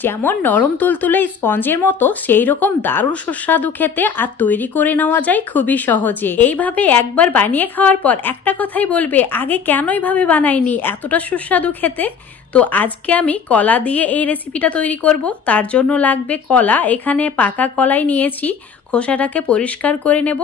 যেমন নরম তুলতুলে স্পঞ্জের মতো সেই রকম দারুণ সুস্বাদু খেতে আর তৈরি করে নেওয়া যায় খুবই সহজে। এইভাবে একবার বানিয়ে খাওয়ার পর একটা কথাই বলবে, আগে কেন এইভাবে বানাইনি, এতটা সুস্বাদু খেতে। তো আজকে আমি কলা দিয়ে এই রেসিপিটা তৈরি করব। তার জন্য লাগবে কলা। এখানে পাকা কলাই নিয়েছি, খোসাটাকে পরিষ্কার করে নেব।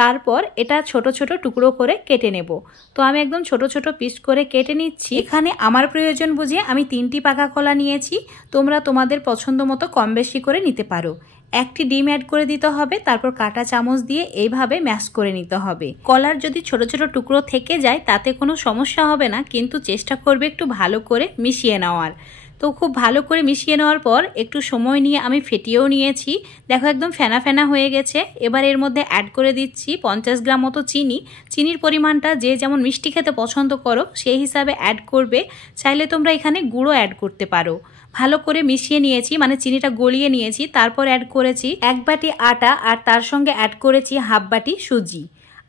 তারপর এটা ছোট ছোট টুকরো করে কেটে নেব। তো আমি একদম ছোট ছোট পিস করে কেটে নিচ্ছি। এখানে আমার প্রয়োজন বুঝে আমি 3টি পাকা কলা নিয়েছি। তোমরা তোমাদের পছন্দ মতো কম বেশি করে নিতে পারো। একটি ডিম অ্যাড করে দিতে হবে, তারপর কাঁটা চামচ দিয়ে এইভাবে ম্যাশ করে নিতে হবে। কলার যদি ছোট ছোট টুকরো থেকে যায় তাতে কোনো সমস্যা হবে না, কিন্তু চেষ্টা করবে একটু ভালো করে মিশিয়ে নেওয়ার। তো খুব ভালো করে মিশিয়ে নেওয়ার পর একটু সময় নিয়ে আমি ফেটিয়েও নিয়েছি। দেখো একদম ফেনা ফেনা হয়ে গেছে। এবার এর মধ্যে অ্যাড করে দিচ্ছি 50 গ্রাম মতো চিনি। চিনির পরিমাণটা যে যেমন মিষ্টি খেতে পছন্দ করো সেই হিসাবে অ্যাড করবে। চাইলে তোমরা এখানে গুঁড়ো অ্যাড করতে পারো। ভালো করে মিশিয়ে নিয়েছি, মানে চিনিটা গলিয়ে নিয়েছি। তারপর অ্যাড করেছি 1 বাটি আটা, আর তার সঙ্গে অ্যাড করেছি হাফ বাটি সুজি,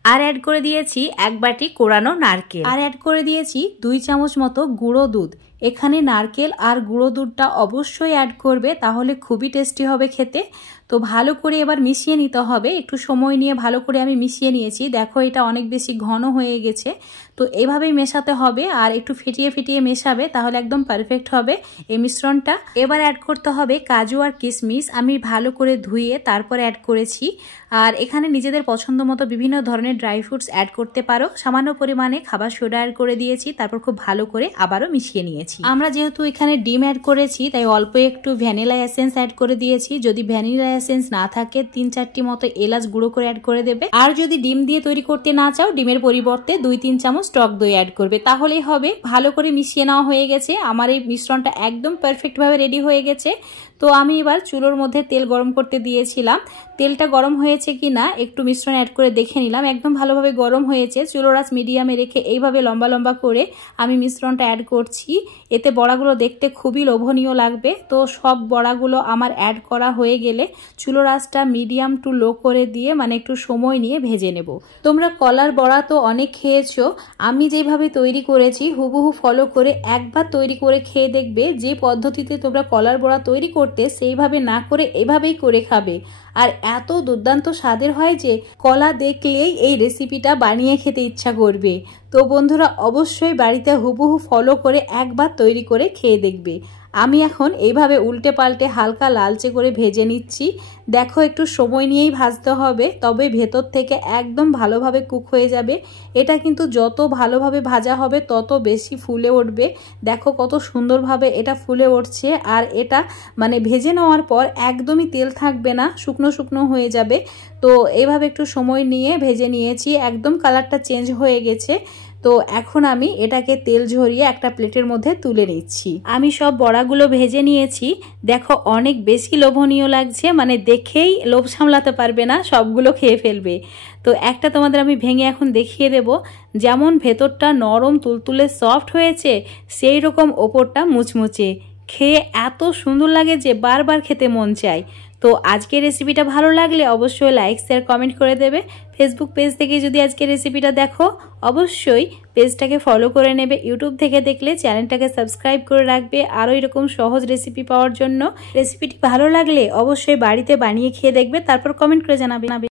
আর অ্যাড করে দিয়েছি 1 বাটি কোরানো নারকেল, আর অ্যাড করে দিয়েছি 2 চামচ মতো গুঁড়ো দুধ। এখানে নারকেল আর গুঁড়ো দুধটা অবশ্যই অ্যাড করবে, তাহলে খুবই টেস্টি হবে খেতে। তো ভালো করে এবার মিশিয়ে নিতে হবে। একটু সময় নিয়ে ভালো করে আমি মিশিয়ে নিয়েছি। দেখো এটা অনেক বেশি ঘন হয়ে গেছে। তো এইভাবেই মেশাতে হবে, আর একটু ফেটিয়ে ফেটিয়ে মেশাবে, তাহলে একদম পারফেক্ট হবে এই মিশ্রণটা। এবার অ্যাড করতে হবে কাজু আর কিশমিশ। আমি ভালো করে ধুয়ে তারপর অ্যাড করেছি। আর এখানে নিজেদের পছন্দ মতো বিভিন্ন ধরনের ড্রাই ফ্রুটস অ্যাড করতে পারো। সামান্য পরিমাণে খাবার সোডা অ্যাড করে দিয়েছি, তারপর খুব ভালো করে আবারও মিশিয়ে নিয়েছি। আমরা যেহেতু এখানে ডিম অ্যাড করেছি তাই অল্প একটু ভ্যানিলা এসেন্স অ্যাড করে দিয়েছি। যদি ভ্যানিলা এসেন্স না থাকে 3-4টি মতো এলাচ গুঁড়ো করে অ্যাড করে দেবে। আর যদি ডিম দিয়ে তৈরি করতে না চাও, ডিমের পরিবর্তে 2-3 চামচ টক দই অ্যাড করবে, তাহলেই হবে। ভালো করে মিশিয়ে নেওয়া হয়ে গেছে। আমার এই মিশ্রণটা একদম পারফেক্টভাবে রেডি হয়ে গেছে। তো আমি এবার চুলোর মধ্যে তেল গরম করতে দিয়েছিলাম। তেলটা গরম হয়েছে কি না একটু মিশ্রণ অ্যাড করে দেখে নিলাম। একদম ভালোভাবে গরম হয়েছে। চুলোর আঁচ মিডিয়ামে রেখে এইভাবে লম্বা লম্বা করে আমি মিশ্রণটা অ্যাড করছি। এতে বড়াগুলো দেখতে খুবই লোভনীয় লাগবে। তো সব বড়াগুলো আমার অ্যাড করা হয়ে গেলে চুলোর আঁচটা মিডিয়াম টু লো করে দিয়ে, মানে একটু সময় নিয়ে ভেজে নেব। তোমরা কলার বড়া তো অনেক খেয়েছো। আমি যেভাবে তৈরি করেছি হুবহু ফলো করে একবার তৈরি করে খেয়ে দেখবে। যে পদ্ধতিতে তোমরা কলার বড়া তৈরি করতে সেইভাবে না করে এভাবেই করে খাবে, আর এত দুর্দান্ত স্বাদের হয় যে কলা দেখলেই এই রেসিপিটা বানিয়ে খেতে ইচ্ছা করবে। তো বন্ধুরা অবশ্যই বাড়িতে হুবহু ফলো করে একবার তৈরি করে খেয়ে দেখবে। আমি এখন এইভাবে উল্টে পাল্টে হালকা লালচে করে ভেজে নিচ্ছি। দেখো একটু সময় নিয়েই ভাজতে হবে, তবে ভেতর থেকে একদম ভালোভাবে কুক হয়ে যাবে। এটা কিন্তু যত ভালোভাবে ভাজা হবে তত বেশি ফুলে উঠবে। দেখো কত সুন্দরভাবে এটা ফুলে উঠছে। আর এটা মানে ভেজে নেওয়ার পর একদমই তেল থাকবে না, শুকনো শুকনো হয়ে যাবে। তো এইভাবে একটু সময় নিয়ে ভেজে নিয়েছি। একদম কালারটা চেঞ্জ হয়ে গেছে। তো এখন আমি এটাকে তেল ঝরিয়ে একটা প্লেটের মধ্যে তুলে নিচ্ছি। আমি সব বড়াগুলো ভেজে নিয়েছি। দেখো অনেক বেশি লোভনীয় লাগছে, মানে দেখেই লোভ সামলাতে পারবে না, সবগুলো খেয়ে ফেলবে। তো একটা তোমাদের আমি ভেঙে এখন দেখিয়ে দেব। যেমন ভেতরটা নরম তুলতুলে সফট হয়েছে, সেই রকম ওপরটা মুচমুচে। খেয়ে এত সুন্দর লাগে যে বারবার খেতে মন চায়। তো আজকের রেসিপিটা ভালো লাগলে অবশ্যই লাইক শেয়ার কমেন্ট করে দেবে। ফেসবুক পেজ থেকে যদি আজকের রেসিপিটা দেখো অবশ্যই পেজটাকে ফলো করে নেবে। ইউটিউব থেকে দেখলে চ্যানেলটাকে সাবস্ক্রাইব করে রাখবে আরও এরকম সহজ রেসিপি পাওয়ার জন্য। রেসিপিটি ভালো লাগলে অবশ্যই বাড়িতে বানিয়ে খেয়ে দেখবে, তারপর কমেন্ট করে জানাবে।